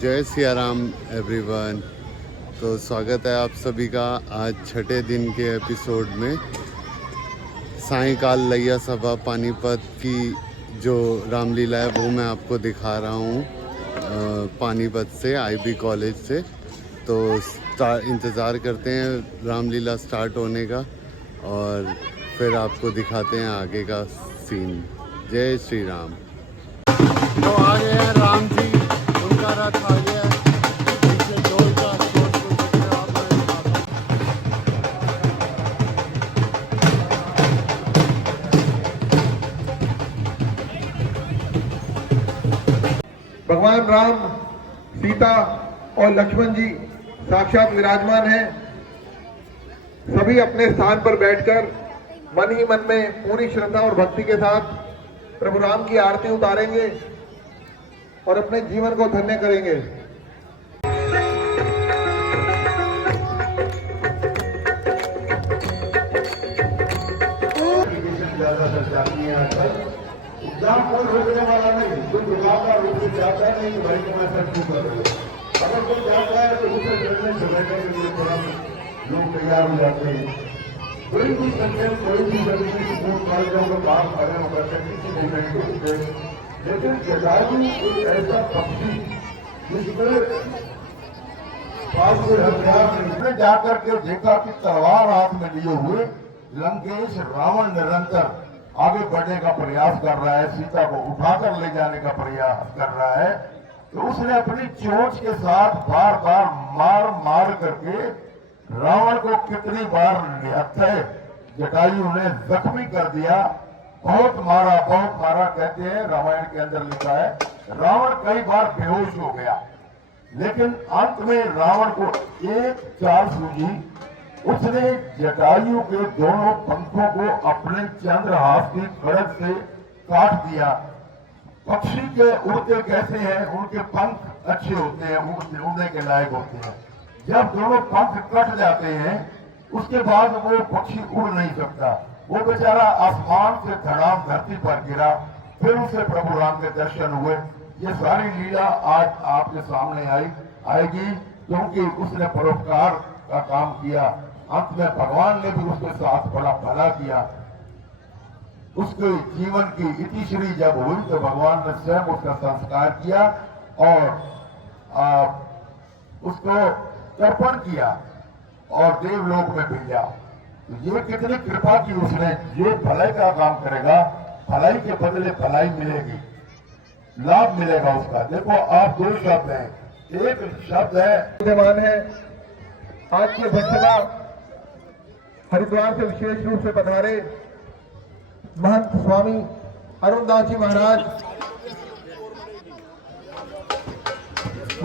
जय सिया राम एवरीवन। तो स्वागत है आप सभी का आज छठे दिन के एपिसोड में। सायंकाल लैया सभा पानीपत की जो रामलीला है वो मैं आपको दिखा रहा हूँ पानीपत से, आईबी कॉलेज से। तो इंतज़ार करते हैं रामलीला स्टार्ट होने का और फिर आपको दिखाते हैं आगे का सीन। जय श्री राम। तो आ गए हैं राम जी, उनका रथ आ गया है। पीछे ढोल का शोर सुन सकते हैं आप। भगवान राम, सीता और लक्ष्मण जी साक्षात विराजमान हैं। सभी अपने स्थान पर बैठकर मन ही मन में पूरी श्रद्धा और भक्ति के साथ प्रभु राम की आरती उतारेंगे और अपने जीवन को धन्य करेंगे। कोई रोकने वाला नहीं, कोई रुकावट रूप से जाता है नहीं कि भाई को मैं सब क्यों कर रहा हूँ। अगर कोई जाता है तो उसे चलने चलने के लिए थोड़ा लोग तैयार हो जाते हैं। कोई भी संकेत, कोई भी गलती कर जाओगे, बात खड़े होकर किसी मूवमेंट को, लेकिन जटायु एक ऐसा पक्षी जिसमें पास कोई हथियार नहीं। जाकर के देखा कि तलवार हाथ में लिए हुए लंकेश रावण निरंतर आगे बढ़ने का प्रयास कर रहा है, सीता को उठाकर ले जाने का प्रयास कर रहा है। तो उसने अपनी चोंच के साथ बार बार मार मार करके रावण को कितनी बार निहत्थे जटायु ने जख्मी कर दिया। बहुत मारा कहते हैं, रामायण के अंदर लिखा है रावण कई बार बेहोश हो गया, लेकिन अंत में रावण को एक चाल सूझी। उसने जटायु के दोनों पंखों को अपने चंद्रहास की खड़ग से काट दिया। पक्षी के उड़ते कैसे हैं, उनके पंख अच्छे होते हैं, उड़ने के लायक होते हैं। जब दोनों पंख कट जाते हैं उसके बाद वो पक्षी उड़ नहीं सकता। वो बेचारा आसमान से धड़ाम धरती पर गिरा। फिर उसे प्रभु राम के दर्शन हुए। ये सारी लीला आज आपके सामने आएगी क्योंकि उसने परोपकार का काम किया। अंत में भगवान ने भी उसके साथ बड़ा भला किया। उसके जीवन की इतिश्री जब हुई तो भगवान ने स्वयं उसका संस्कार किया और उसको तर्पण किया और देवलोक में भेजा। तो ये कितनी कृपा की उसने। जो भलाई का काम करेगा भलाई के बदले भलाई मिलेगी, लाभ मिलेगा उसका। देखो आप दो शब्द हैं, एक शब्द है विद्यमान है। आज के भक्तवा हरिद्वार से विशेष रूप से पधारे महंत स्वामी अरुणदास जी महाराज,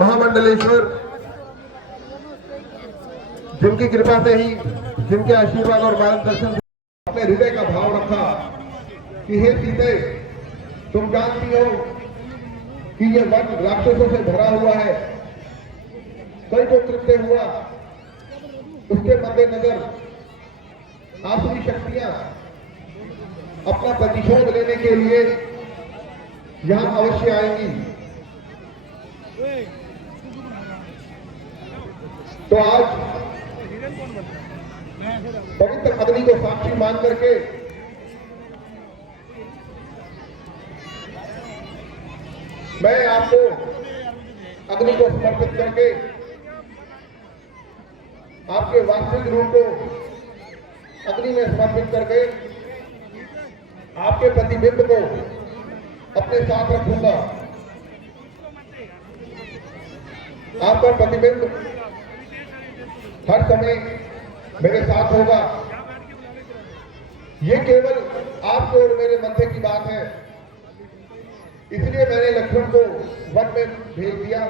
महामंडलेश्वर, जिनकी कृपा से ही, जिनके आशीर्वाद और मार्गदर्शन से अपने हृदय का भाव रखा कि हे सीते, तुम जानती हो कि यह वन राक्षसों से भरा हुआ है। कल जो कृत्य हुआ उसके मद्देनजर आसुरी शक्तियां अपना प्रतिशोध लेने के लिए यहां अवश्य आएंगी। तो आज पवित्र अग्नि को साक्षी मान करके मैं आपको अग्नि को समर्पित करके आपके वास्तविक रूप को अग्नि में समर्पित करके आपके प्रतिबिंब को अपने साथ रखूंगा। आपका प्रतिबिंब हर समय मेरे साथ होगा। ये केवल आपके और मेरे मध्य की बात है। इसलिए मैंने लक्ष्मण को वन में भेज दिया,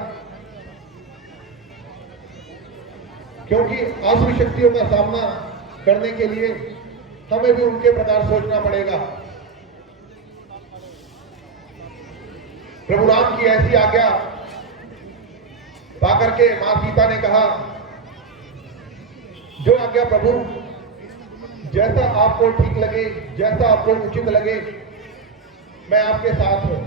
क्योंकि आसुरी शक्तियों का सामना करने के लिए हमें भी उनके प्रकार सोचना पड़ेगा। प्रभु राम की ऐसी आज्ञा पाकर के मां सीता ने कहा, जो आज्ञा प्रभु, जैसा आपको ठीक लगे, जैसा आपको उचित लगे, मैं आपके साथ हूं।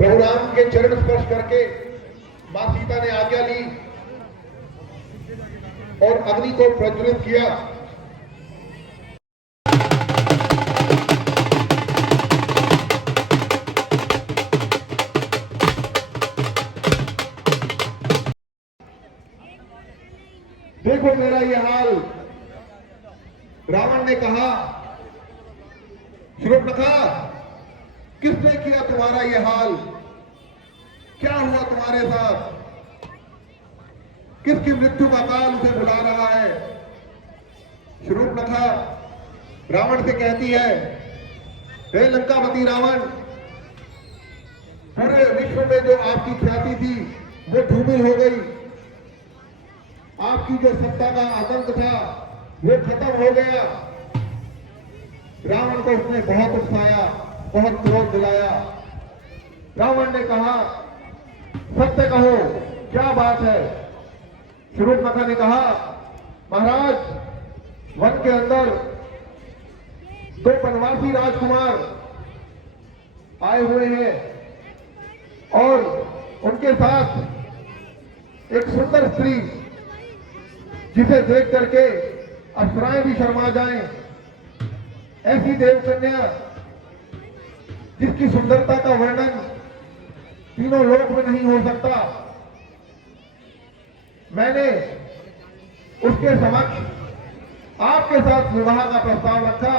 प्रभु राम के चरण स्पर्श करके मां सीता ने आज्ञा ली और अग्नि को प्रज्वलित किया। देखो मेरा ये हाल, रावण ने कहा, शूर्पणखा किसने किया तुम्हारा ये हाल? क्या हुआ तुम्हारे साथ? किसकी मृत्यु का काल उसे बुला रहा है? शूर्पणखा रावण से कहती है, हे लंकापति रावण, पूरे विश्व में जो आपकी ख्याति थी वो धूमिल हो गई। आपकी जो सत्ता का आतंक था वो खत्म हो गया। रावण को उसने बहुत उकसाया, बहुत क्रोध दिलाया। रावण ने कहा, सत्य कहो, क्या बात है? शूर्पणखा ने कहा, महाराज, वन के अंदर दो वनवासी राजकुमार आए हुए हैं और उनके साथ एक सुंदर स्त्री, जिसे देख करके अप्सराएं भी शर्मा जाएं, ऐसी देवकन्या जिसकी सुंदरता का वर्णन तीनों लोक में नहीं हो सकता। मैंने उसके समक्ष आपके साथ विवाह का प्रस्ताव रखा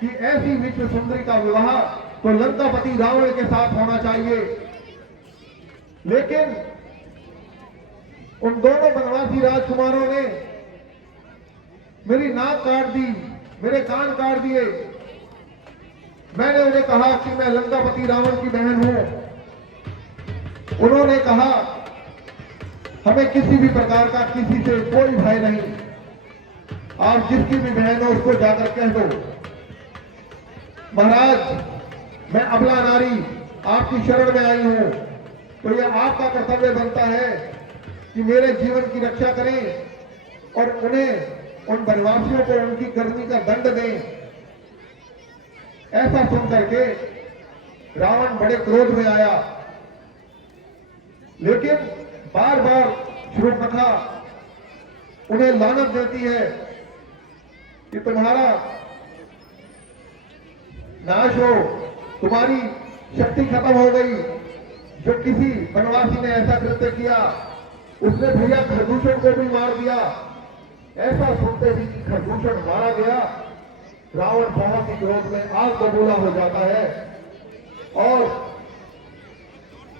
कि ऐसी विश्व सुंदरी का विवाह तो लंकापति रावण के साथ होना चाहिए, लेकिन उन दोनों वनवासी राजकुमारों ने मेरी नाक काट दी, मेरे कान काट दिए। मैंने उन्हें कहा कि मैं लंकापति रावण की बहन हूं। उन्होंने कहा, हमें किसी भी प्रकार का किसी से कोई भय नहीं, आप जिसकी भी बहन हो उसको जाकर कह दो। महाराज, मैं अबला नारी आपकी शरण में आई हूं, तो यह आपका कर्तव्य बनता है कि मेरे जीवन की रक्षा करें और उन्हें, उन वनवासियों को उनकी करनी का दंड दें। ऐसा सुन करके रावण बड़े क्रोध में आया, लेकिन बार बार शूर्पणखा उन्हें लानत देती है कि तुम्हारा नाश हो, तुम्हारी शक्ति खत्म हो गई। जो किसी वनवासी ने ऐसा कृत्य किया, उसने भैया खरदूषण को भी मार दिया। ऐसा सुनते ही खरदूषण मारा गया, रावण बहुत ही क्रोध में आग बबूला हो जाता है और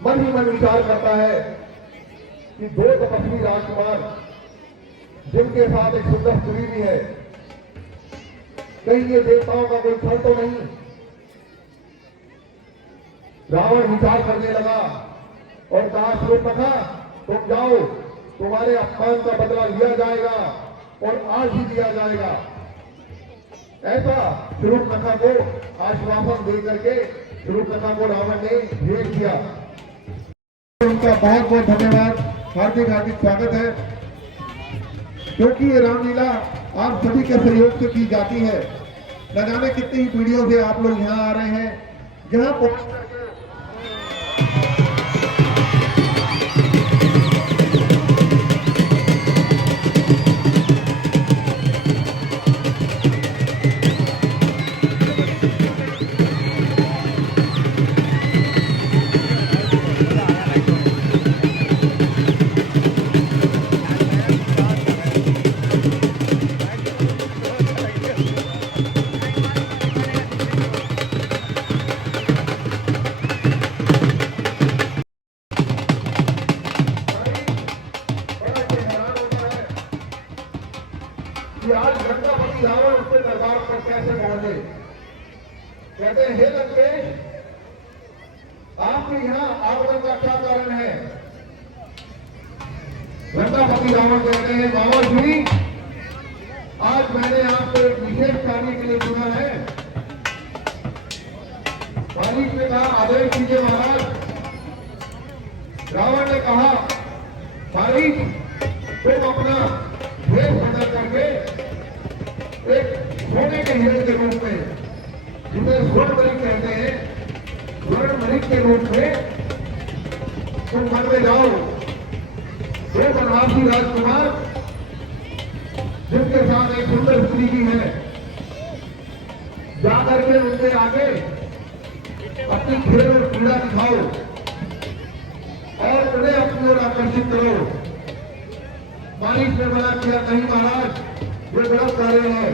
मन ही मन विचार करता है कि दो तपस्वी राजकुमार, जिनके साथ एक सुंदर स्त्री भी है, कहीं ये देवताओं का कोई फल तो नहीं। रावण विचार करने लगा और कहा, शूर्पणखा तुम जाओ, तुम्हारे अपमान का बदला लिया जाएगा और आज ही दिया जाएगा। ऐसा शूर्पणखा को आश्वासन दे करके शूर्पणखा को रावण ने भेज दिया। उनका बहुत बहुत धन्यवाद, हार्दिक हार्दिक स्वागत है। क्योंकि ये रामलीला आप सभी के सहयोग से की जाती है। न जाने कितनी ही पीढ़ियों से आप लोग यहाँ आ रहे हैं, जहाँ कि आज लंकापति रावण उसके दरबार पर कैसे पहुंचे। कहते हैं, हे लंकेश, आपके यहाँ आगमन का क्या कारण है? लंकापति रावण कहते हैं, बाबा जी, आज मैंने आपको एक विशेष कार्य के लिए चुना है। मालिक ने कहा, आदेश कीजिए महाराज। रावण ने कहा, मालिक, तुम अपना भेष बदल करके एक सोने के हिरण के रूप में, जिसे स्वर्ण मणि कहते हैं, स्वर्ण मणि के रूप में तुम मन में जाओ, वो बनवासी राजकुमार जिनके साथ एक सुंदर स्त्री भी है, जाकर के उनके आगे अपनी खेल और क्रीड़ा दिखाओ और उन्हें अपनी ओर आकर्षित करो। मालिक ने मना किया, नहीं महाराज, ये गलत कार्य है।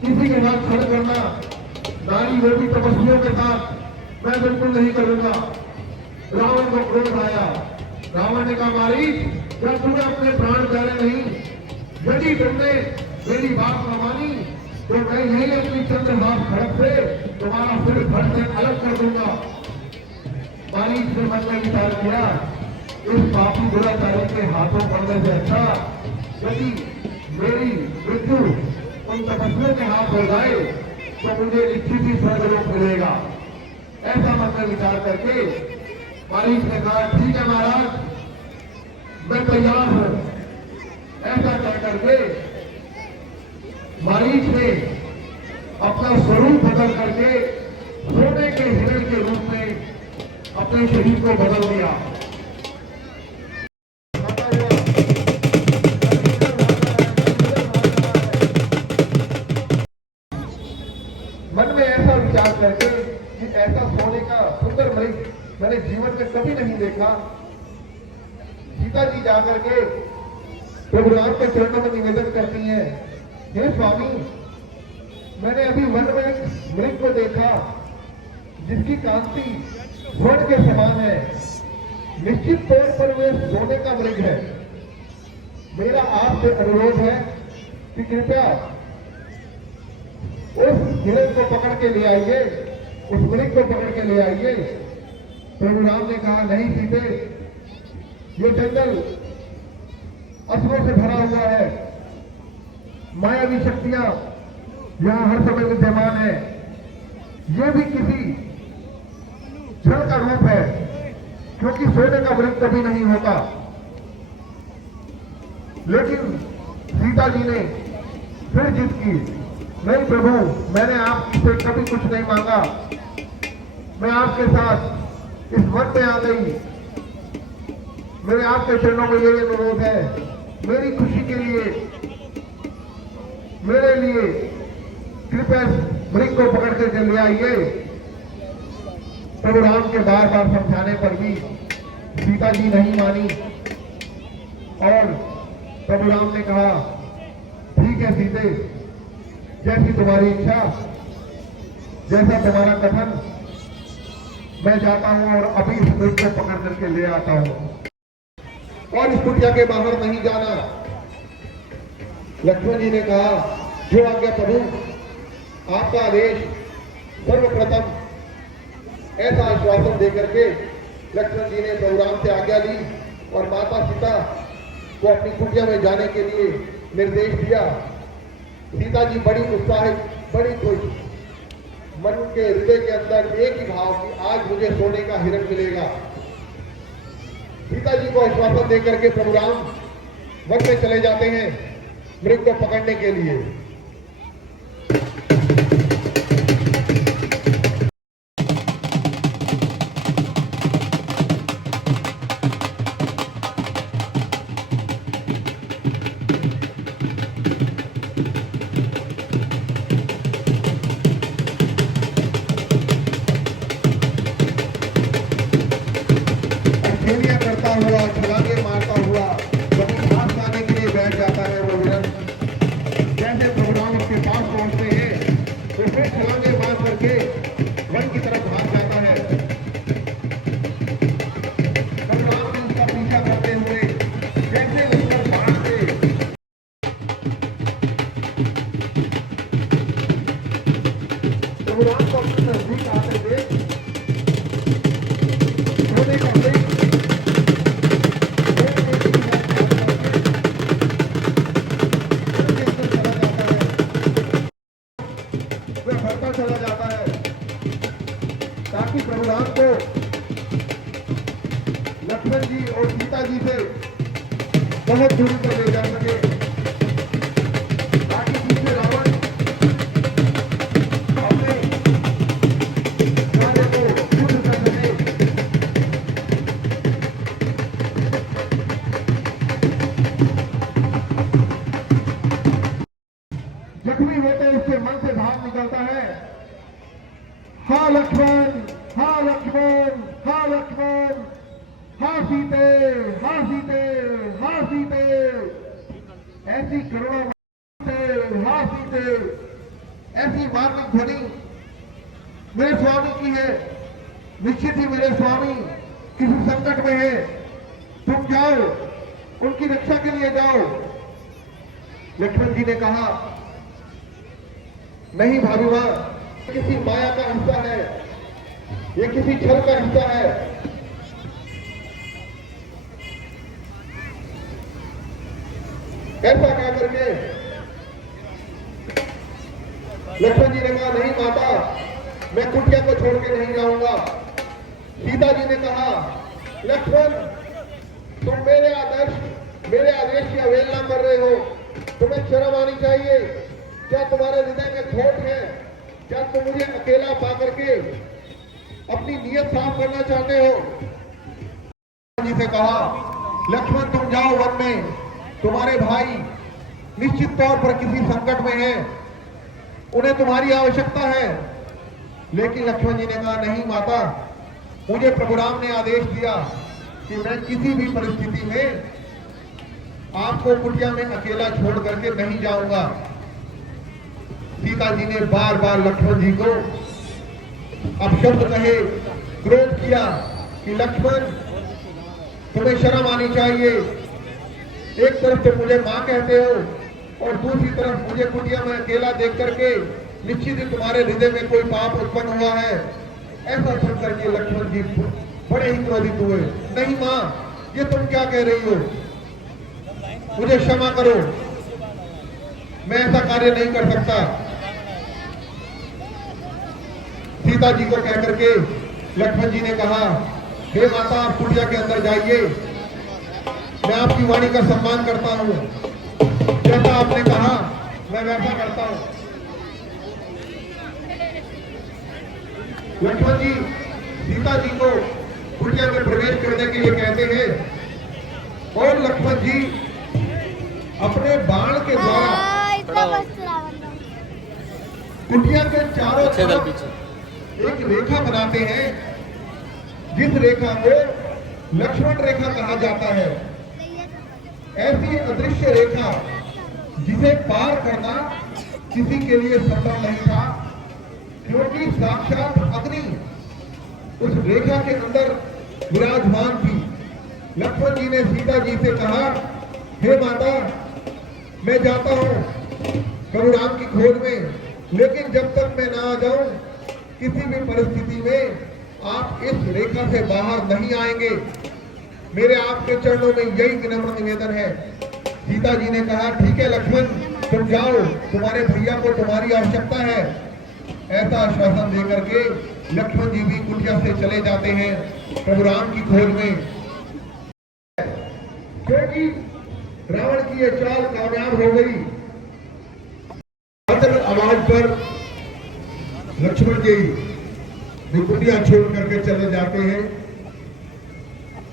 किसी के साथ खड़ करना, नारी वो भी तपस्वियों के साथ, मैं बिल्कुल नहीं करूंगा। रावण को क्रोध आया। रावण ने कहा, मालिक, क्या तुम्हें अपने प्राण प्यारे नहीं? यदि तुमने मेरी बात न मानी तो मैं यही अपनी चंद्रहास खड़क से तुम्हारा सिर फट से अलग कर दूंगा। मालिक ने मन में विचार किया, इस पापी दुराचारी के हाथों पड़ने से अच्छा यदि मेरी मृत्यु उन तपस्वियों के हाथ हो जाए तो मुझे निश्चित ही स्वर्गलोक मिलेगा। ऐसा मन में विचार करके मालिक ने कहा, ठीक है महाराज, मैं तैयार हूं। ऐसा कह करके मालिक ने अपना स्वरूप बदल करके सोने के हिरण के रूप में अपने शरीर को बदल दिया। मन में ऐसा विचार करके कि ऐसा सोने का सुंदर मृग मैंने जीवन में कभी नहीं देखा, सीता जी जाकर के प्रभु राम के चरणों में निवेदन करती हैं, हे स्वामी, मैंने अभी वन में एक मृग को देखा जिसकी कांति स्वर्ण के समान है। निश्चित तौर पर वह सोने का मृग है। मेरा आपसे अनुरोध है कि कृपया उस हिरण को पकड़ के ले आइए, उस मृग को पकड़ के ले आइए। प्रभु राम ने कहा, नहीं सीते, ये जंगल असुरों से भरा हुआ है, मायावी शक्तियां यहां हर समय विद्यमान है। ये भी किसी जल का रूप है, क्योंकि सोने का मृग कभी नहीं होता। लेकिन सीता जी ने फिर जिद की, नहीं प्रभु, मैंने आपसे कभी कुछ नहीं मांगा, मैं आपके साथ इस वन में आ गई, मेरे आपके चरणों में यही अनुरोध है, मेरी खुशी के लिए, मेरे लिए कृपया मृग को पकड़ करके ले आइए। प्रभु राम के बार बार समझाने पर भी सीता जी नहीं मानी और प्रभु राम ने कहा, ठीक है सीते, जैसी तुम्हारी इच्छा, जैसा तुम्हारा कथन, मैं जाता हूं और अभी इस मृग को पकड़ करके ले आता हूं और इस कुटिया के बाहर नहीं जाना। लक्ष्मण जी ने कहा, जो आज्ञा प्रभु, आपका आदेश। सर्वप्रथम ऐसा आश्वासन देकर के लक्ष्मण जी ने प्रभु राम से आज्ञा ली और माता सीता को अपनी कुटिया में जाने के लिए निर्देश दिया। सीता जी बड़ी उत्साहित, बड़ी खुश, मन के हृदय के अंदर एक ही भाव कि आज मुझे सोने का हिरण मिलेगा। सीता जी को आश्वासन देकर के प्रभु राम वन में चले जाते हैं मृग को पकड़ने के लिए। करता हुआ, छलांगे मारता हुआ कभी घास खाने के लिए बैठ जाता है वो हिरण। जैसे प्रभु राम उसके पास पहुंचते हैं तो फिर छलांगे मार करके वन की तरफ भाग जाता है। प्रभु राम ने उसका पीछा करते हुए जैसे उस पर बाण से प्रभु राम को अपने नजदीक आते देख सोने का मृग चला जाता है ताकि प्रभु राम को लक्ष्मण जी और सीता जी से बहुत दूरी पर ले जा सके, ताकि पीछे रावण अपने कार्य को युद्ध कर सके। हाँ लक्ष्मण, हाँ लक्ष्मण, हाँ लक्ष्मण, हाँ सीते, हाँ सीते, हाँ सीते, ऐसी करुणा हाँ सीते, ऐसी मार्मिक ध्वनि मेरे स्वामी की है। निश्चित ही मेरे स्वामी किसी संकट में है, तुम जाओ उनकी रक्षा के लिए जाओ। लक्ष्मण जी ने कहा, नहीं भाभी मां, किसी माया का हिस्सा है, ये किसी छल का हिस्सा है। ऐसा कह करके लक्ष्मण जी ने कहा, नहीं माता, मैं कुटिया को छोड़ के नहीं जाऊंगा। सीता जी ने कहा, लक्ष्मण, तुम मेरे आदेश की अवहेलना कर रहे हो, तुम्हें शर्म आनी चाहिए। क्या तुम्हारे हृदय में खोट है? क्या तुम मुझे अकेला पा करके अपनी नीयत साफ करना चाहते हो? जी से कहा, लक्ष्मण तुम जाओ वन में, तुम्हारे भाई निश्चित तौर पर किसी संकट में हैं, उन्हें तुम्हारी आवश्यकता है। लेकिन लक्ष्मण जी ने कहा, नहीं माता, मुझे प्रभु राम ने आदेश दिया कि मैं किसी भी परिस्थिति में आपको कुटिया में अकेला छोड़ करके नहीं जाऊंगा। सीता जी ने बार बार लक्ष्मण जी को अपशब्द कहे, क्रोध किया कि लक्ष्मण तुम्हें शर्म आनी चाहिए। एक तरफ तो मुझे मां कहते हो और दूसरी तरफ मुझे कुटिया में अकेला देख करके निश्चित ही तुम्हारे हृदय में कोई पाप उत्पन्न हुआ है। ऐसा सुन करके लक्ष्मण जी बड़े ही क्रोधित हुए। नहीं मां, ये तुम क्या कह रही हो? मुझे क्षमा करो, मैं ऐसा कार्य नहीं कर सकता। सीता जी को कह करके लक्ष्मण जी ने कहा, हे माता, आप कुटिया के अंदर जाइए, मैं आपकी वाणी का सम्मान करता हूं, जैसा आपने कहा मैं वैसा करता हूं। लक्ष्मण जी सीता जी को कुटिया में प्रवेश करने के लिए कहते हैं और लक्ष्मण जी अपने बाण के द्वारा कुटिया के चारों तरफ एक रेखा बनाते हैं, जिस रेखा को लक्ष्मण रेखा कहा जाता है। ऐसी अदृश्य रेखा जिसे पार करना किसी के लिए संभव नहीं था, क्योंकि साक्षात अग्नि उस रेखा के अंदर विराजमान थी। लक्ष्मण जी ने सीता जी से कहा, हे माता, मैं जाता हूं प्रभु राम की खोज में, लेकिन जब तक मैं ना आ जाऊं, किसी भी परिस्थिति में आप इस रेखा से बाहर नहीं आएंगे। मेरे आपके चरणों में यही विनम्र निवेदन है। सीता जी ने कहा, ठीक है लक्ष्मण, तुम जाओ, तुम्हारे भैया को तुम्हारी आवश्यकता है। ऐसा आश्वासन देकर के लक्ष्मण जी भी कुटिया से चले जाते हैं प्रभु राम की खोज में। क्योंकि रावण की यह चाल कामयाब हो गई। आवाज पर लक्ष्मण जी कुटिया छोड़ करके चले जाते हैं।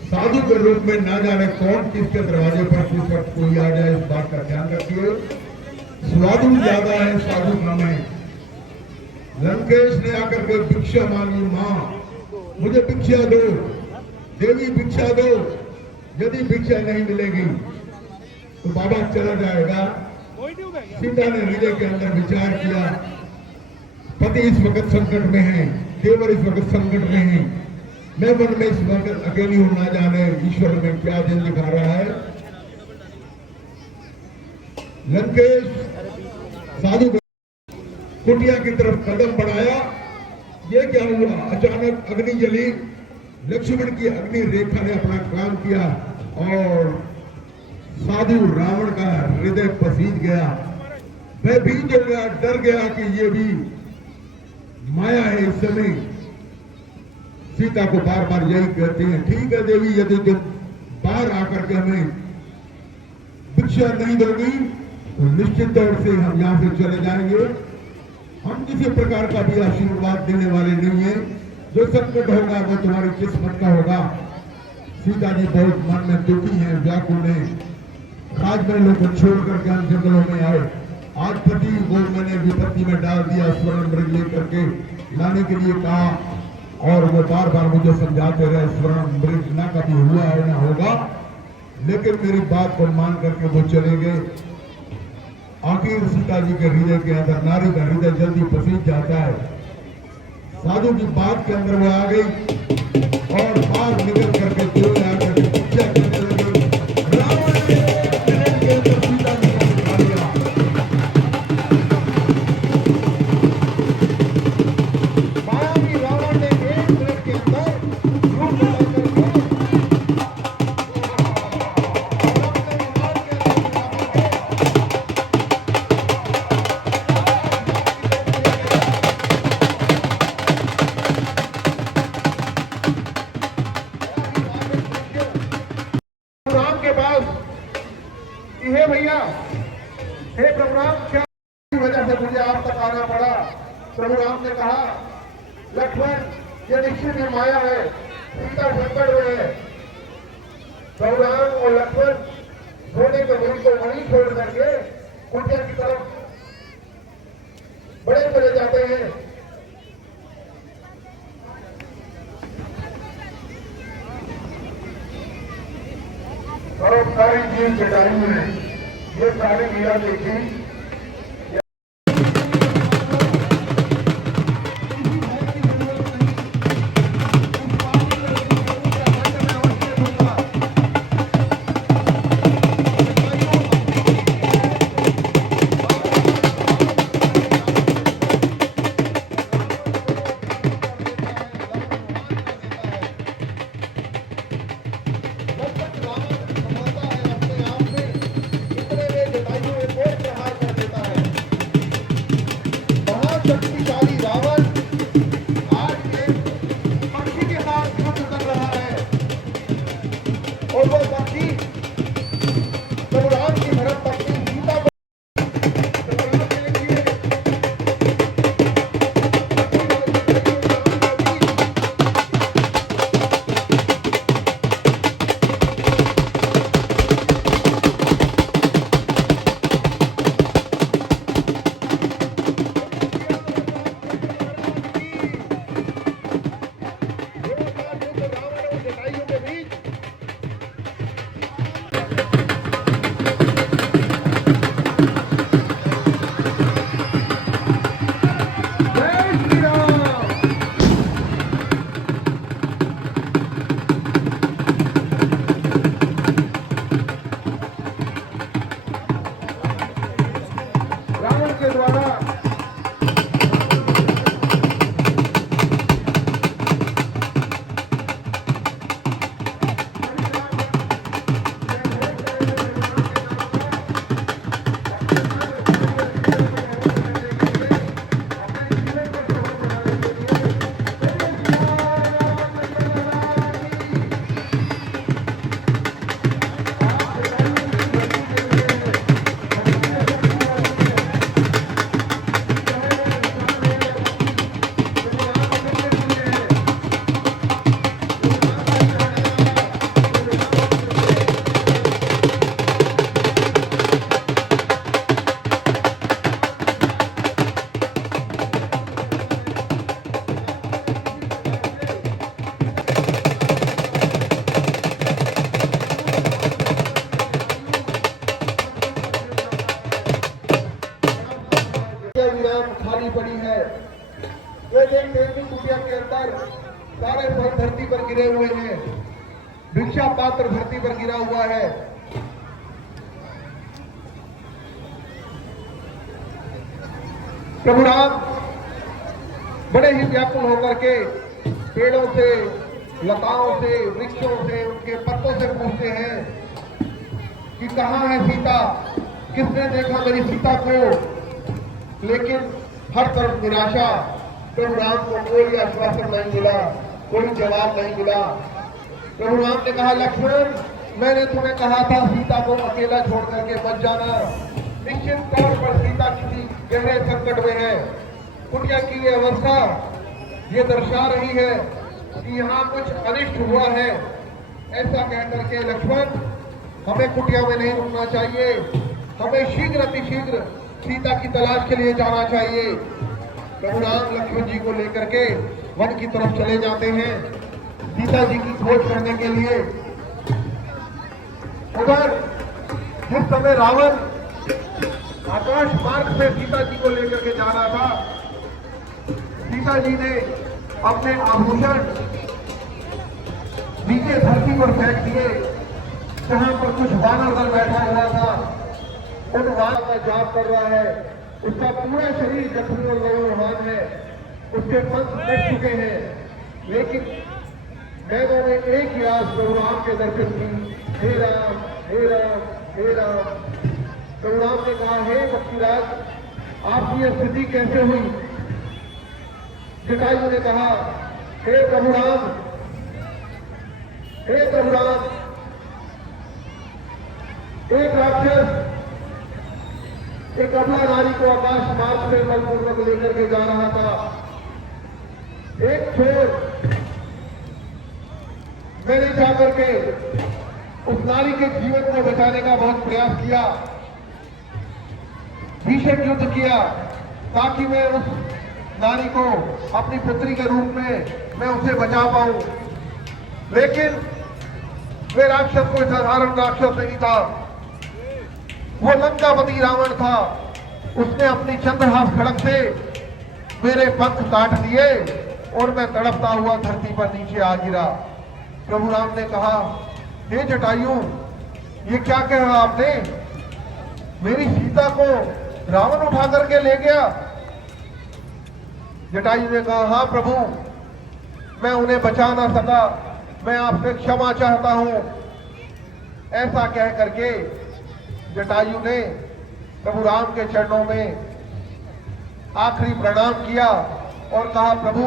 साधु के रूप में ना जाने कौन किसके दरवाजे पर किस वक्त कोई आ जाए, इस बात का ध्यान रखिए। साधु ज्यादा है, साधु कम है। लंकेश ने आकर के भिक्षा मांगी, मां मुझे भिक्षा दो, देवी भिक्षा दो। यदि भिक्षा नहीं मिलेगी तो बाबा चला जाएगा। सीता ने हृदय के अंदर विचार किया, पति इस वक्त संकट में है, देवर इस वक्त संकट में है, मैं मन में इस वक्त अकेली हूं, ना जाने ईश्वर में क्या दिन दिखा रहा है। लंकेश साधु कुटिया की तरफ कदम बढ़ाया। ये क्या हुआ? अचानक अग्नि जली। लक्ष्मण की अग्नि रेखा ने अपना काम किया और साधु रावण का हृदय पसीज गया। वह भीज हो गया, डर गया कि ये भी माया है। इस समय सीता को बार बार यही कहते हैं, ठीक है देवी, यदि तुम बाहर आकर के हमें भिक्षा नहीं दोगी तो निश्चित तौर से हम यहां से चले जाएंगे। हम किसी प्रकार का भी आशीर्वाद देने वाले नहीं है। जो संकट होगा वो तुम्हारी किस्मत का होगा। सीता जी बहुत मन में दुखी है, व्याकुल है। राजमहलों को छोड़ करके हम जंगलों में आए। आज पति को मैंने विपत्ति में डाल दिया, स्वर्ण मृग लेकर के लाने के लिए कहा और वो बार बार मुझे समझाते रहे स्वर्ण मृत ना कभी हुआ है ना होगा, लेकिन मेरी बात को मान करके वो चले गए। आखिर सीता जी के हृदय के अंदर नारी का हृदय जल्दी पसीज जाता है। साधु की बात के अंदर वो आ गई और बाहर निकल करके दूर आकर के पूछा करने लगी। रावण ने मिनट के अंदर सीता जी को उठा लिया। मायावी रावण ने 1 मिनट के अंदर रूप बदल करके राम के पास हे भैया, हे प्रभु राम, क्या की वजह से मुझे आप तक आना पड़ा? प्रभु राम ने कहा, लक्ष्मण, ये निश्चित ही माया है, सीता संकट में है। प्रभु राम और लक्ष्मण सोने के मणि को वहीं छोड़ करके कुटिया की तरफ बड़े चले जाते हैं। और सारी चीज बेटाई में ये सारी लीला देखी। शक्तिशाली रावण आज एक पक्षी के साथ युद्ध कर रहा है और वो पक्षी प्रभु राम की धर्म पत्नी सीता को प्रभु राम के लिए के द्वारा खाली पड़ी है। ये देखते हैं कुटिया के अंदर सारे फल धरती पर गिरे हुए हैं, भिक्षा पात्र धरती पर गिरा हुआ है। प्रभु राम बड़े ही व्याकुल होकर के पेड़ों से, लताओं से, वृक्षों से, उनके पत्तों से पूछते हैं कि कहाँ है सीता, किसने देखा मेरी सीता को? लेकिन हर तरफ निराशा। प्रभु राम को कोई आश्वासन नहीं मिला, कोई जवाब नहीं मिला। प्रभु राम ने कहा, लक्ष्मण, मैंने तुम्हें कहा था सीता को अकेला छोड़ करके मत जाना। निश्चित तौर पर सीता किसी गहरे संकट में है। कुटिया की ये अवस्था ये दर्शा रही है कि यहाँ कुछ अनिष्ट हुआ है। ऐसा कहकर के लक्ष्मण, हमें कुटिया में नहीं रुकना चाहिए, हमें शीघ्र अतिशीघ्र सीता की तलाश के लिए जाना चाहिए। प्रभुराम लक्ष्मण जी को लेकर के वन की तरफ चले जाते हैं सीता जी की खोज करने के लिए। उधर जिस समय रावण आकाश मार्ग से सीता जी को लेकर के जा रहा था, सीता जी ने अपने आभूषण नीचे धरती पर फेंक दिए। जहां पर कुछ वानर दल बैठा हुआ था, उन वानर का जाप कर रहा है। उसका पूरा शरीर जख्मी और लहूलुहान है, उसके पंख कट चुके हैं, लेकिन मैंने एक ही आस प्रभुराम के दर्शन की, हे राम हे राम हे राम। प्रभुराम ने कहा, हे भक्तिराज, आपकी यह स्थिति कैसे हुई? जटायु ने कहा, हे प्रभुराम, हे प्रभुराम, एक राक्षस एक अबला नारी को आकाश मार्ग से बलपूर्वक लेकर के जा रहा था। एक छोर मैंने जाकर के उस नारी के जीवन को बचाने का बहुत प्रयास किया, भीषण युद्ध किया, ताकि मैं उस नारी को अपनी पुत्री के रूप में मैं उसे बचा पाऊं। लेकिन वे राक्षस कोई साधारण राक्षस नहीं था, वो लंकापति रावण था। उसने अपनी चंद्रहास खड़ग से मेरे पंख काट दिए और मैं तड़पता हुआ धरती पर नीचे आ गिरा। प्रभु राम ने कहा, हे जटायु, ये क्या कहा आपने? मेरी सीता को रावण उठा करके ले गया? जटायु ने कहा, हाँ प्रभु, मैं उन्हें बचा ना सका, मैं आपसे क्षमा चाहता हूं। ऐसा कह करके जटायु ने प्रभु राम के चरणों में आखिरी प्रणाम किया और कहा, प्रभु,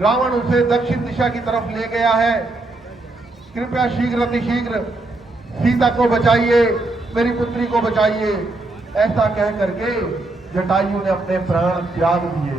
रावण उसे दक्षिण दिशा की तरफ ले गया है, कृपया शीघ्र अतिशीघ्र सीता को बचाइए, मेरी पुत्री को बचाइए। ऐसा कह करके जटायु ने अपने प्राण त्याग दिए।